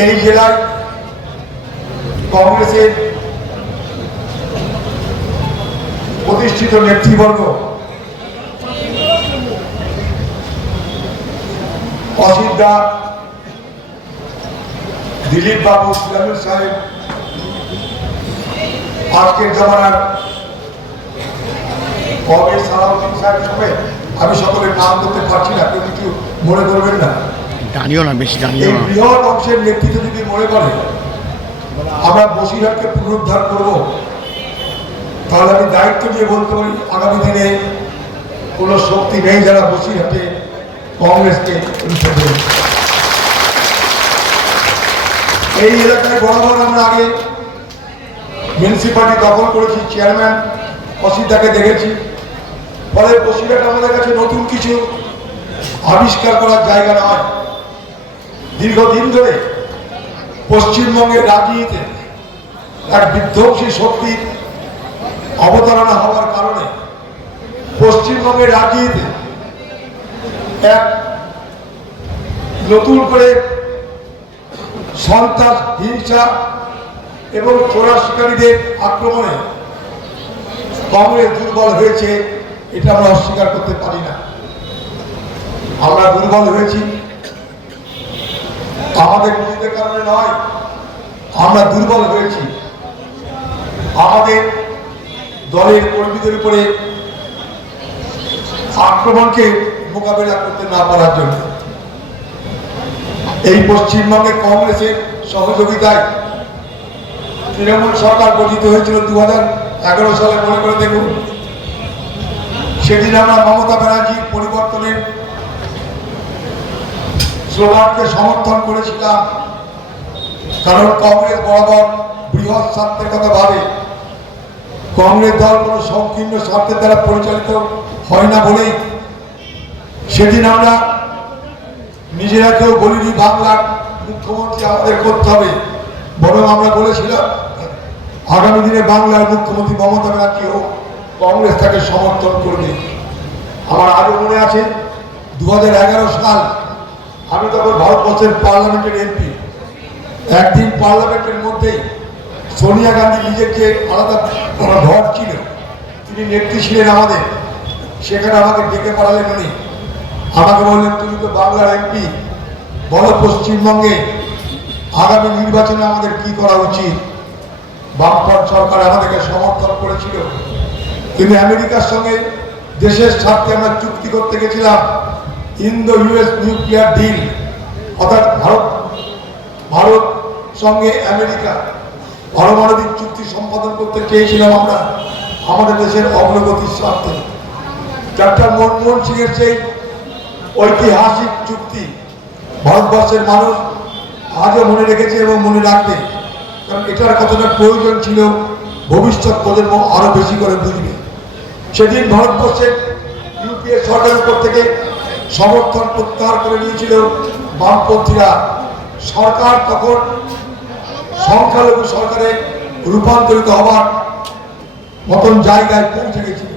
এই জেলায় কংগ্রেসের প্রতিষ্ঠিত নেতৃবর্গ অসিত দা, দিলীপ বাবু, সুলাইমান সাহেব, আজকের জমানার কবির সালাউদ্দিন সাহেব সমেত আমি সকলের নাম করতে পারছি না, কেউ কিছু মনে করবেন না। এই বৃহৎ অংশের নেতৃত্ব যদি মনে করে আমরা বসিরহাটকে পুনরুদ্ধার করব, তাহলে আমি দায়িত্ব নিয়ে বলতে পারি আগামী দিনে কোনো শক্তি নেই যারা বসিরহাটে কংগ্রেসকে এই এলাকায় বরাবর আমরা আগে মিউনিসিপালিটি দখল করেছি, চেয়ারম্যান অসিতাকে দেখেছি, ফলে বসিরহাট আমাদের কাছে নতুন কিছু আবিষ্কার করার জায়গা নয়। দীর্ঘদিন ধরে পশ্চিমবঙ্গের রাজনীতিতে এক বিধ্বংসী শক্তির অবতারণা হওয়ার কারণে পশ্চিমবঙ্গের রাজনীতিতে এক নতুন করে সন্ত্রাস, হিংসা এবং চোরা শিকারীদের আক্রমণে কংগ্রেস দুর্বল হয়েছে, এটা আমরা অস্বীকার করতে পারি না। আমরা দুর্বল হয়েছি আমাদের নিজেদের কারণে নয়, আমরা দুর্বল হয়েছি আমাদের দলের কর্মীদের উপরে আক্রমণকে মোকাবেলা করতে না পারার জন্য। এই পশ্চিমবঙ্গে কংগ্রেসের সহযোগিতায় তৃণমূল সরকার গঠিত হয়েছিল 2011 সালে, মনে করে দেখুন। সেদিন আমরা মমতা ব্যানার্জির পরিবর্তনের স্লোগানকে সমর্থন করেছিলাম, কারণ কংগ্রেস বরাবর বৃহৎ স্বার্থের কথা ভাবে। কংগ্রেস দল কোনো সংকীর্ণ স্বার্থের দ্বারা পরিচালিত হয় না বলেই সেদিন আমরা নিজেরা কেউ বলিনি বাংলার মুখ্যমন্ত্রী আমাদের করতে হবে, বরং আমরা বলেছিলাম আগামী দিনে বাংলার মুখ্যমন্ত্রী মমতা ব্যানার্জি হোক, কংগ্রেস তাকে সমর্থন করবে। আমার আরো মনে আছে 2011 সাল, আমি তখন ভারতবর্ষের পার্লামেন্টের এমপি। একদিন পার্লামেন্টের মধ্যেই সোনিয়া গান্ধী নিজের যে আলাদা ঘর ছিল, তিনি নেত্রী ছিলেন আমাদের, সেখানে আমাকে ডেকে পাঠালেন উনি। আমাকে বললেন, তুমি তো বাংলার এমপি, বলো পশ্চিমবঙ্গে আগামী নির্বাচনে আমাদের কি করা উচিত। বামফ্রন্ট সরকার আমাদেরকে সমর্থন করেছিল, কিন্তু আমেরিকার সঙ্গে দেশের স্বার্থে আমরা চুক্তি করতে গেছিলাম, ইন্দো ইউএস নিউক্লিয়ার ডিল, অর্থাৎ ভারত সঙ্গে আমেরিকা পারমাণবিক চুক্তি সম্পাদন করতে চেয়েছিলাম আমরা আমাদের দেশের অগ্রগতির স্বার্থে। ডক্টর মনমোহন সিং এর সেই ঐতিহাসিক চুক্তি ভারতবর্ষের মানুষ আজও মনে রেখেছে এবং মনে রাখবে, কারণ এটার কতটা প্রয়োজন ছিল ভবিষ্যৎ প্রজন্ম আরো বেশি করে বুঝবে। সেদিন ভারতবর্ষের ইউপিএ সরকারের উপর থেকে সমর্থন প্রত্যাহার করে নিয়েছিল বামপন্থীরা। সরকার তখন সংখ্যালঘু সরকারে রূপান্তরিত হবার মতন জায়গায় পৌঁছে গেছিল।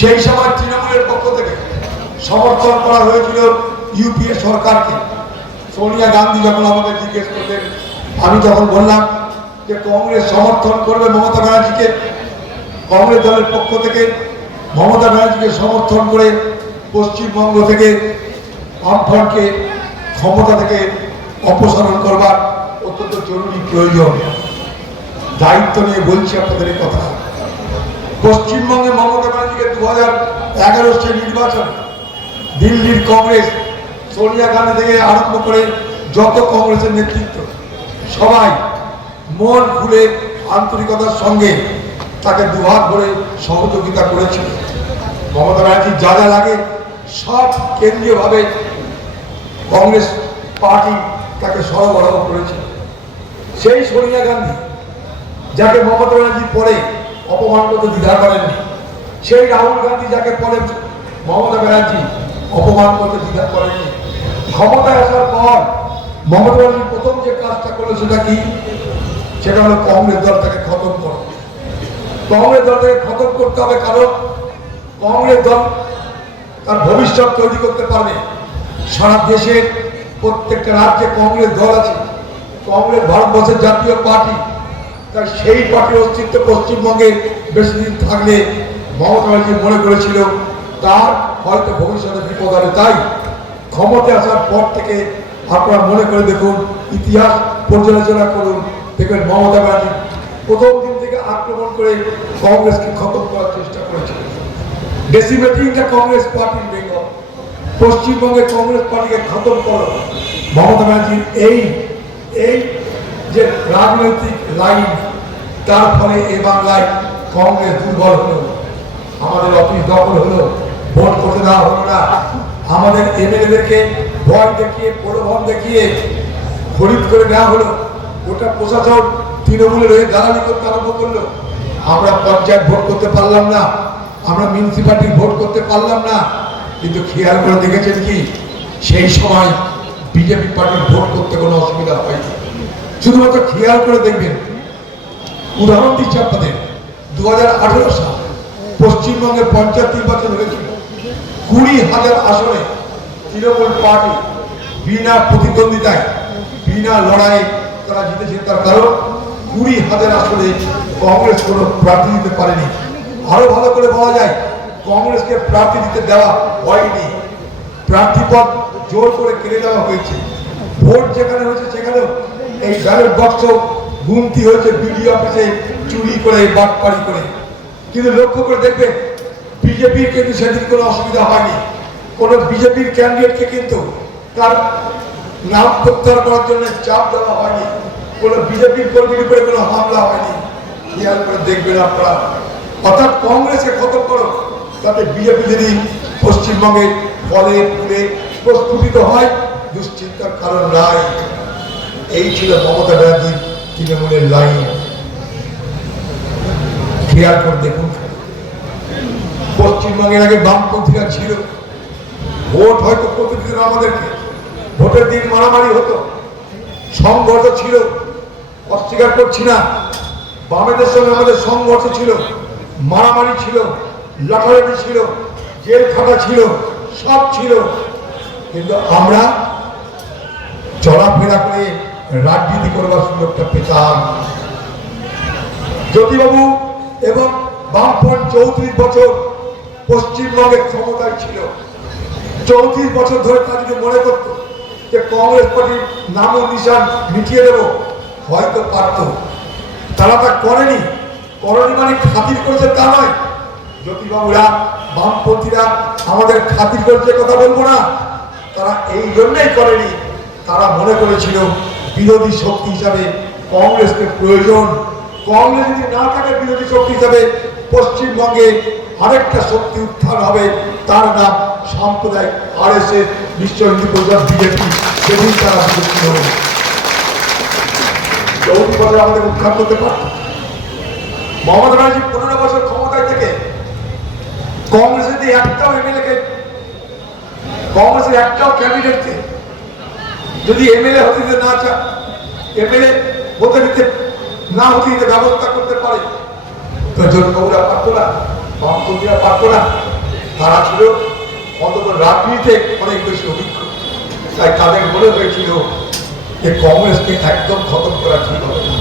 সেই সময় তৃণমূলের পক্ষ থেকে সমর্থন করা হয়েছিল ইউপিএ সরকারকে। সোনিয়া গান্ধী যখন আমাকে জিজ্ঞেস করলেন, আমি তখন বললাম যে কংগ্রেস সমর্থন করবে মমতা ব্যানার্জিকে। কংগ্রেস দলের পক্ষ থেকে মমতা ব্যানার্জিকে সমর্থন করে পশ্চিমবঙ্গ থেকে বামফ্রন্টকে ক্ষমতা থেকে অপসারণ করবার অত্যন্ত জরুরি প্রয়োজন। দায়িত্ব নিয়ে বলছি আপনাদের এই কথা। পশ্চিমবঙ্গে মমতা ব্যানার্জিকে 2011 সালের নির্বাচন দিল্লির কংগ্রেস, সোনিয়া গান্ধী থেকে আরম্ভ করে যত কংগ্রেসের নেতৃত্ব সবাই মন খুলে আন্তরিকতার সঙ্গে তাকে দুহাত ভরে সহযোগিতা করেছিল। মমতা ব্যানার্জির যা যা লাগে সব কেন্দ্রীয়ভাবে কংগ্রেস পার্টি তাকে সরবরাহ করেছিল। সেই সোনিয়া গান্ধী যাকে মমতা ব্যানার্জি পরে অপমান করতে দ্বিধা করেননি, সেই রাহুল গান্ধী যাকে পরে মমতা ব্যানার্জি অপমান করতে দ্বিধা করেননি, ক্ষমতায় আসার পর মমতা ব্যানার্জি প্রথম যে কাজটা করলো সেটা কি? সেটা হলো কংগ্রেস দলটাকে খতম করা। কংগ্রেস দলটাকে খতম করতে হবে, কারণ কংগ্রেস দল তার ভবিষ্যৎ তৈরি করতে পারবে। সারা দেশের প্রত্যেকটা রাজ্যে কংগ্রেস দল আছে, কংগ্রেস ভারতবর্ষের জাতীয় পার্টি, তাই সেই পার্টির অস্তিত্ব পশ্চিমবঙ্গে বেশি দিন থাকলে মমতা ব্যানার্জি মনে করেছিল তার হয়তো ভবিষ্যতে বিপদ হবে। তাই ক্ষমতায় আসার পর থেকে আপনারা মনে করে দেখুন, ইতিহাস পর্যালোচনা করুন, দেখবেন মমতা ব্যানার্জি প্রথম দিন থেকে আক্রমণ করে কংগ্রেসকে খতম করার চেষ্টা করেছিল। Decimating the Congress party in Bengal, পশ্চিমবঙ্গের কংগ্রেস পার্টিকে খতম করো। মমতা ব্যানার্জির এই যে রাজনৈতিক লাইন, তার ফলে এ বাংলায় কংগ্রেস দুর্বল হলো, আমাদের অফিস দখল হলো, ভোট করতে দেওয়া হলো না, আমাদের এমএলএদেরকে ভয় দেখিয়ে প্রলোভন দেখিয়ে খরিদ করে নেওয়া হলো, গোটা প্রশাসন তৃণমূলের হয়ে দালালি করতে আরম্ভ করলো। আমরা পঞ্চায়েত ভোট করতে পারলাম না, আমরা মিউনিসিপ্যালিটির ভোট করতে পারলাম না, কিন্তু খেয়াল করে দেখেছেন কি সেই সময় বিজেপি পার্টির ভোট করতে কোনো অসুবিধা হয়নি। শুধুমাত্র খেয়াল করে দেখবেন, উদাহরণ দিচ্ছি আপনাদের, 2018 সাল পশ্চিমবঙ্গের পঞ্চায়েত নির্বাচন হয়েছিল। 20,000 আসনে তৃণমূল পার্টি বিনা প্রতিদ্বন্দ্বিতায়, বিনা লড়াইয়ে তারা জিতেছে। তার কারণ 20,000 আসনে কংগ্রেস কোনো প্রার্থী দিতে পারেনি। আরো ভালো করে বলা যায়, কংগ্রেসকে প্রার্থী দিতে দেওয়া হয়নি, প্রার্থী পদ জোর করে কেড়ে দেওয়া হয়েছে। ভোট যেখানে হয়েছে সেখানেও এই ব্যালট বক্স গুনতি হয়েছে বিডিও অফিসে চুরি করে, বাটপাড়ি করে। কিন্তু লক্ষ্য করে দেখবেন, বিজেপির কিন্তু সেদিন কোনো অসুবিধা হয়নি। কোনো বিজেপির ক্যান্ডিডেটকে কিন্তু তার নাম প্রত্যাহার করার জন্য চাপ দেওয়া হয়নি, কোনো বিজেপির কর্মীর উপরে কোনো হামলা হয়নি। খেয়াল করে দেখবেন আপনারা, অর্থাৎ কংগ্রেসকে খতম করো, তাতে বিজেপি যদি পশ্চিমবঙ্গে ফলে ফুলে প্রস্ফুটিত হয়, দুশ্চিন্তার কারণ নাই। এই ছিল মমতা ব্যানার্জির তৃণমূলের লাইন। খেয়াল করে দেখুন, পশ্চিমবঙ্গের আগে বামপন্থীরা ছিল, ভোট হয়তো প্রতিদিন আমাদেরকে, ভোটের দিন মারামারি হতো, সংঘর্ষ ছিল, অস্বীকার করছি না, বামেদের সঙ্গে আমাদের সংঘর্ষ ছিল, মারামারি ছিল, লাঠালাঠি ছিল, জেল খাটা ছিল, সব ছিল, কিন্তু আমরা চলাফেরা করে রাজনীতি করবার সুযোগটা পেতাম। জ্যোতিবাবু এবং বামফ্রন্ট 34 বছর পশ্চিমবঙ্গে ক্ষমতায় ছিল। 34 বছর ধরে তারা যদি মনে করত যে কংগ্রেস পার্টির নাম ও নিশান মিটিয়ে দেব, হয়তো পারত। তারা তা করেনি। মানে খাতির করেছে তা নয়। জ্যোতিবাবুরা, বামপন্থীরা আমাদের খাতির করেছে কথা বলবো না, তারা এই জন্যই করেনি। তারা মনে করেছিল বিরোধী শক্তি হিসাবে কংগ্রেসকে প্রয়োজন। কংগ্রেস যদি না থাকে বিরোধী শক্তি হিসাবে, পশ্চিমবঙ্গে আরেকটা শক্তি উত্থান হবে, তার নাম সাম্প্রদায়িক আরএসএস, বিশ্ব হিন্দু পরিষদ, বিজেপি। সেদিন তারা বিজেপি হবে। 14 বছর আমাদের উত্থান করতে পারত। মমতা ব্যানার্জি 15 বছর ক্ষমতায় থেকে কংগ্রেসের একটাও এমএলএকে, কংগ্রেসের একটাও ক্যান্ডিডেটকে যদি এমএলএ হতে দিতে না চায়, এমএলএ হতে দিতে না হতে দিতে ব্যবস্থা করতে পারে, তো জ্যোতিবাবুরা পারত না, বামপন্থীরা পারত না। তারা ছিল অন্তত রাজনীতিতে অনেক বেশি অভিজ্ঞ। তাই তাদের মনে হয়েছিল যে কংগ্রেসকে একদম খতম করা ঠিক হবে না।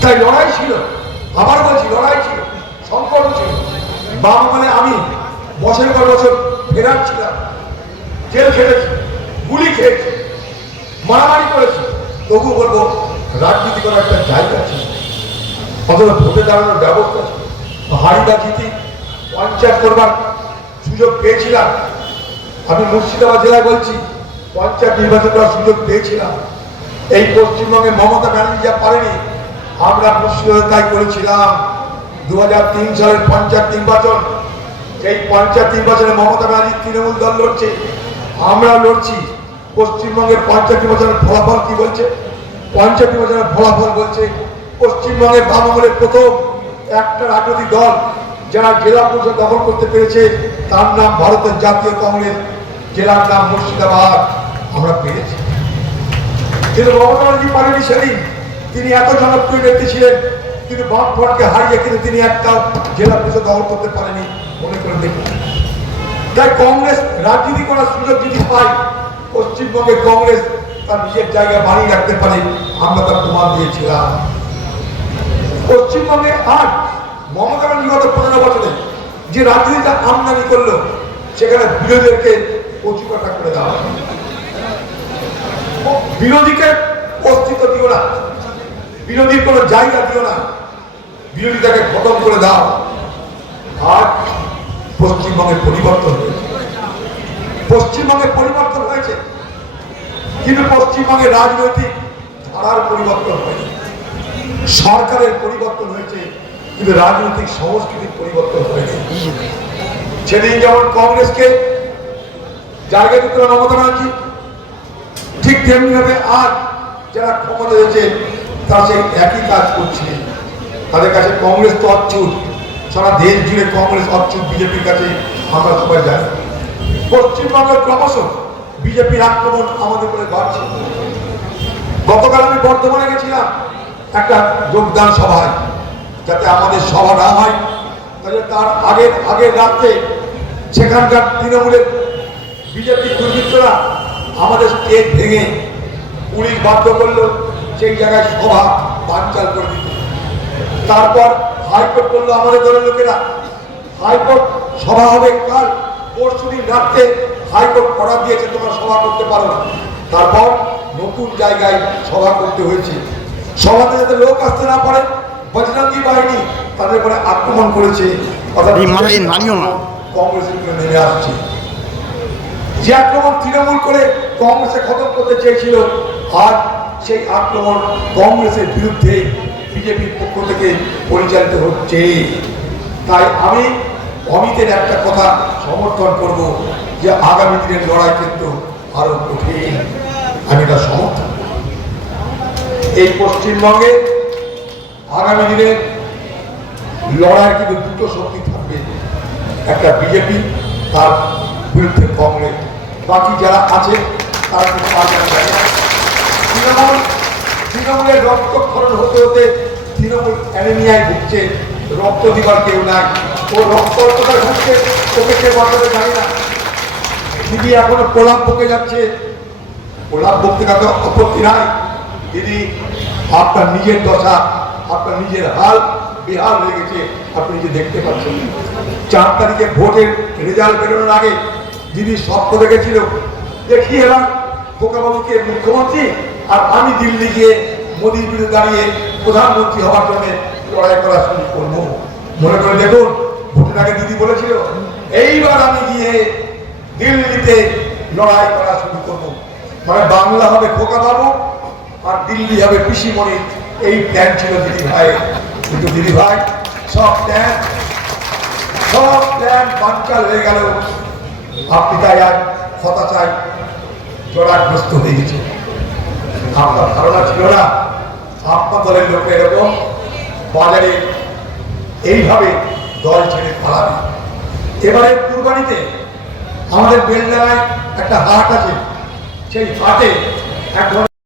তাই লড়াই ছিল, আবার বলছি লড়াই ছিল, সংকট ছিল। বাম মানে আমি বছরের পর বছর ফেরার ছিলাম, জেল খেটেছি, গুলি খেয়েছি, মারামারি করেছি, তবু বলবো রাজনীতি করার একটা জায়গা ছিল, অথবা ভোটে দাঁড়ানোর ব্যবস্থা ছিল। হারি বা জিতি পঞ্চায়েত করবার সুযোগ পেয়েছিলাম। আমি মুর্শিদাবাদ জেলায় বলছি, পঞ্চায়েত নির্বাচন করার সুযোগ পেয়েছিলাম। এই পশ্চিমবঙ্গে মমতা ব্যানার্জি যা পারেনি, আমরা মুর্শিদাবাদে তাই করেছিলাম। 2003 সালের পঞ্চায়েত নির্বাচন, এই পঞ্চায়েত নির্বাচনে মমতা ব্যানার্জি তৃণমূল দল লড়ছে, আমরা লড়ছি। পশ্চিমবঙ্গের পঞ্চায়েত নির্বাচনের ফলাফল কি বলছে? পঞ্চায়েত নির্বাচনের ফলাফল বলছে পশ্চিমবঙ্গের বাম আমলের প্রথম একটা রাজনৈতিক দল যারা জেলা পরিষদ দখল করতে পেরেছে, তার নাম ভারতের জাতীয় কংগ্রেস, জেলার নাম মুর্শিদাবাদ। আমরা পেরেছি, কিন্তু মমতা ব্যানার্জি পারেনি সেদিন। তিনি এত জনপ্রিয় নেত্রী ছিলেন, কিন্তু বামফ্রন্টকে হারিয়ে কিন্তু তিনি একটা জেলা পরিষদ দখল করতে পারেনি। মনে করে দেখুন, তাই কংগ্রেস রাজনীতি করার সুযোগ যদি পায়, পশ্চিমবঙ্গে কংগ্রেস তার নিজের জায়গায় বানিয়ে রাখতে পারে, আমরা তার প্রমাণ দিয়েছিলাম। পশ্চিমবঙ্গে আজ মমতা ব্যানার্জি গত 15 বছরে যে রাজনীতিটা আমদানি করলো, সেখানে বিরোধীদেরকে কচু কাটা করে দেওয়া, বিরোধীকে অস্তিত্ব দিও না, বিরোধীর কোনো জায়গা দিও না, বিরোধিতাকে খতম করে দাও। আর পশ্চিমবঙ্গে পরিবর্তন হয়েছে, পশ্চিমবঙ্গে পরিবর্তন হয়েছে, কিন্তু পশ্চিমবঙ্গে রাজনৈতিক ধারার পরিবর্তন হয়নি। সরকারের পরিবর্তন হয়েছে, কিন্তু রাজনৈতিক সংস্কৃতির পরিবর্তন হয়েছে। সেদিন যেমন কংগ্রেসকে জায়গা দিতে হবে মমতা ব্যানার্জি, ঠিক তেমনি ভাবে আজ যারা ক্ষমতা হয়েছে তারা সেই একই কাজ করছে। তাদের কাছে কংগ্রেস তো অচ্ছুত, সারা দেশ জুড়ে কংগ্রেস অচ্ছুত বিজেপির কাছে, আমরা সবাই জানি। পশ্চিমবঙ্গের ক্রমশ বিজেপির আক্রমণ আমাদের উপরে বাড়ছে। গতকাল আমি বর্ধমানে গেছিলাম একটা যোগদান সভায়, যাতে আমাদের সভা না হয় তাহলে তার আগের রাত্রে সেখানকার তৃণমূলের বিজেপি দুর্বৃত্তরা আমাদের স্টেজ ভেঙে পুলিশ বাধ্য করলো সেই জায়গায় সভা বানচাল করে দিতে। তারপর হাইকোর্ট করলো আমাদের দলের লোকেরা, হাইকোর্ট সভা হবে কাল, পরশুদিন রাত্রে হাইকোর্ট অর্ডার দিয়েছে তোমরা সভা করতে পারো। তারপর নতুন জায়গায় সভা করতে হয়েছে। সভাতে যাতে লোক আসতে না পারে, বজরঙ্গি বাহিনী তাদের উপরে আক্রমণ করেছে, কংগ্রেসের উপরে নেমে আসছে। যে আক্রমণ তৃণমূল করে কংগ্রেসে খতম করতে চেয়েছিল, আজ সেই আক্রমণ কংগ্রেসের বিরুদ্ধে বিজেপির পক্ষ থেকে পরিচালিত হচ্ছে। তাই আমি অমিতের একটা কথা সমর্থন করব, যে আগামী দিনের লড়াই কিন্তু আরো কঠিন, আমি এটা সমর্থন। এই পশ্চিমবঙ্গে আগামী দিনে লড়াই কিন্তু দুটো শক্তি থাকবে, একটা বিজেপি, তার বিরুদ্ধে কংগ্রেস, বাকি যারা আছে তারা কিন্তু তৃণমূলের রক্তক্ষরণ হতে হতে তৃণমূল অ্যানিমিয়ায় ভুগছে, রক্ত দিবার কেউ নাই, ও রক্ত কোথায় ভুগছে ওকে কে বাঁচাতে জানি না। দিদি এখনো প্রলাপ বকে যাচ্ছে, প্রলাপ বকতে কাকে আপত্তি নাই। দিদি আপনার নিজের দশা, আপনার নিজের হাল বেহাল হয়ে গেছে, আপনি নিজে দেখতে পাচ্ছেন। 4 তারিখে ভোটের রেজাল্ট বেরোনোর আগে দিদি স্বপ্ন দেখেছিল, দেখি এবার খোকাবাবুকে মুখ্যমন্ত্রী আর আমি দিল্লি গিয়ে মোদির বিরুদ্ধে দাঁড়িয়ে প্রধানমন্ত্রী হওয়ার জন্য লড়াই করা শুরু করবো। মনে করে দেখুন, ভোটের আগে দিদি বলেছিল এইবার আমি গিয়ে দিল্লিতে লড়াই করা শুরু করবো, মানে বাংলা হবে খোকাবাবু আর দিল্লি হবে পিসিমণি। এই প্ল্যান ছিল দিদি ভাই, কিন্তু দিদি ভাই সব প্ল্যান বানচাল হয়ে গেল। আপনি তাই আজ হতাশায় জড়াগ্রস্ত হয়ে গেছে। আপনার ধারণা ছিল না আপনার দলের লোক এরকম বাজারে এইভাবে দল ছেড়ে পালাবে। এবারে কুরবানিতে আমাদের বেলডাঙায় একটা হাট আছে, সেই হাটে এক ধরনের